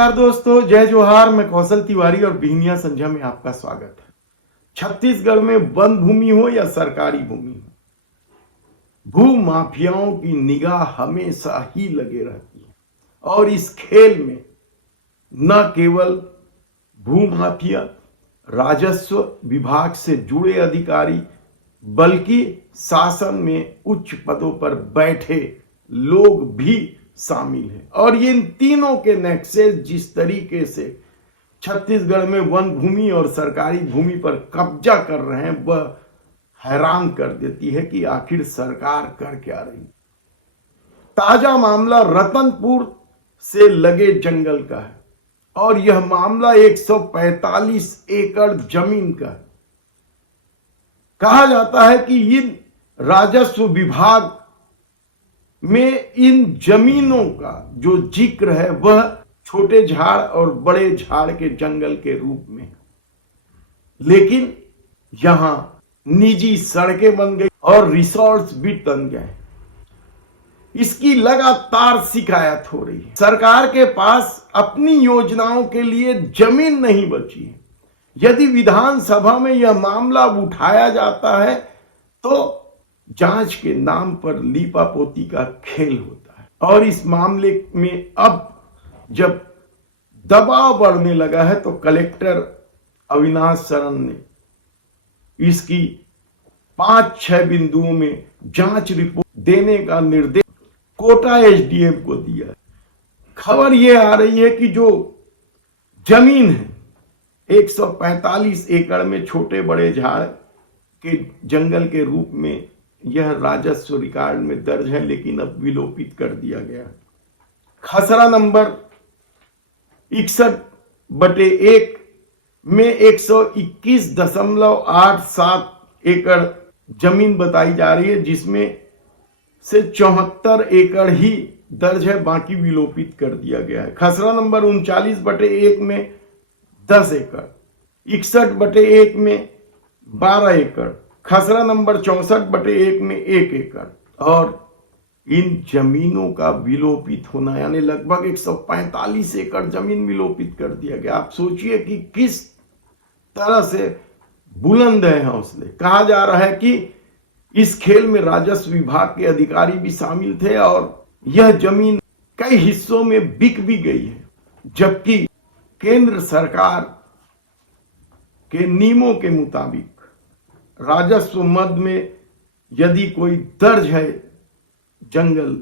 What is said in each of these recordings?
नमस्कार दोस्तों, जय जोहार। मैं कौशल तिवारी और बिहनिया संझा में आपका स्वागत है। छत्तीसगढ़ में वन भूमि हो या सरकारी भूमि हो, भू माफियाओं की निगाह हमेशा ही लगे रहती है। और इस खेल में न केवल भू माफिया, राजस्व विभाग से जुड़े अधिकारी, बल्कि शासन में उच्च पदों पर बैठे लोग भी शामिल हैं। और इन तीनों के नेक्सस जिस तरीके से छत्तीसगढ़ में वन भूमि और सरकारी भूमि पर कब्जा कर रहे हैं, वह हैरान कर देती है कि आखिर सरकार कर क्या रही। ताजा मामला रतनपुर से लगे जंगल का है और यह मामला 145 एकड़ जमीन का है। कहा जाता है कि इन राजस्व विभाग में इन जमीनों का जो जिक्र है वह छोटे झाड़ और बड़े झाड़ के जंगल के रूप में है, लेकिन यहां निजी सड़कें बन गई और रिसोर्ट्स भी बन गए। इसकी लगातार शिकायत हो रही है। सरकार के पास अपनी योजनाओं के लिए जमीन नहीं बची है। यदि विधानसभा में यह मामला उठाया जाता है तो जांच के नाम पर लीपापोती का खेल होता है। और इस मामले में अब जब दबाव बढ़ने लगा है तो कलेक्टर अविनाश शरण ने इसकी 5-6 बिंदुओं में जांच रिपोर्ट देने का निर्देश कोटा एसडीएम को दिया है। खबर यह आ रही है कि जो जमीन है 145 एकड़ में छोटे बड़े झाड़ के जंगल के रूप में यह राजस्व रिकॉर्ड में दर्ज है, लेकिन अब विलोपित कर दिया गया। खसरा नंबर 61/1 में 121.87 एकड़ जमीन बताई जा रही है, जिसमें से 74 एकड़ ही दर्ज है, बाकी विलोपित कर दिया गया है। खसरा नंबर 39/1 में 10 एकड़, 61/1 में 12 एकड़, खसरा नंबर 64/1 में 1 एकड़। और इन जमीनों का विलोपित होना यानी लगभग 145 एकड़ जमीन विलोपित कर दिया गया। आप सोचिए कि किस तरह से बुलंद है हौसले। कहा जा रहा है कि इस खेल में राजस्व विभाग के अधिकारी भी शामिल थे और यह जमीन कई हिस्सों में बिक भी गई है, जबकि केंद्र सरकार के नियमों के मुताबिक राजस्व मद में यदि कोई दर्ज है जंगल,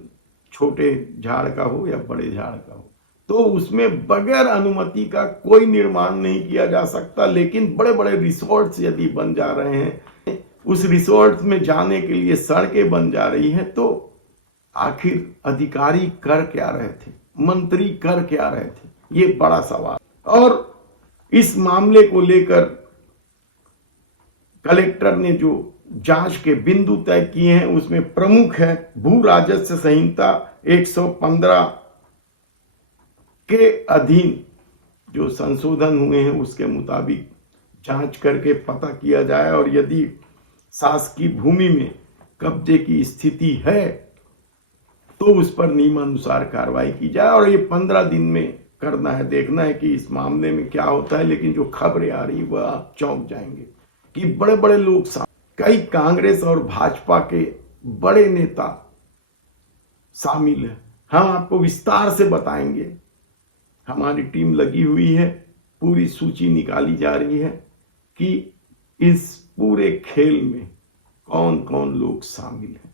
छोटे झाड़ का हो या बड़े झाड़ का हो, तो उसमें बगैर अनुमति का कोई निर्माण नहीं किया जा सकता। लेकिन बड़े बड़े रिसोर्ट्स यदि बन जा रहे हैं, उस रिसोर्ट में जाने के लिए सड़कें बन जा रही हैं, तो आखिर अधिकारी कर क्या रहे थे, मंत्री कर क्या रहे थे, ये बड़ा सवाल। और इस मामले को लेकर कलेक्टर ने जो जांच के बिंदु तय किए हैं उसमें प्रमुख है भू राजस्व संहिता 115 के अधीन जो संशोधन हुए हैं उसके मुताबिक जांच करके पता किया जाए, और यदि शासकीय भूमि में कब्जे की स्थिति है तो उस पर नियमानुसार कार्रवाई की जाए। और ये 15 दिन में करना है। देखना है कि इस मामले में क्या होता है। लेकिन जो खबरें आ रही वह आप चौंक जाएंगे कि बड़े बड़े लोग, कई कांग्रेस और भाजपा के बड़े नेता शामिल हैं। हम आपको विस्तार से बताएंगे। हमारी टीम लगी हुई है, पूरी सूची निकाली जा रही है कि इस पूरे खेल में कौन कौन लोग शामिल हैं।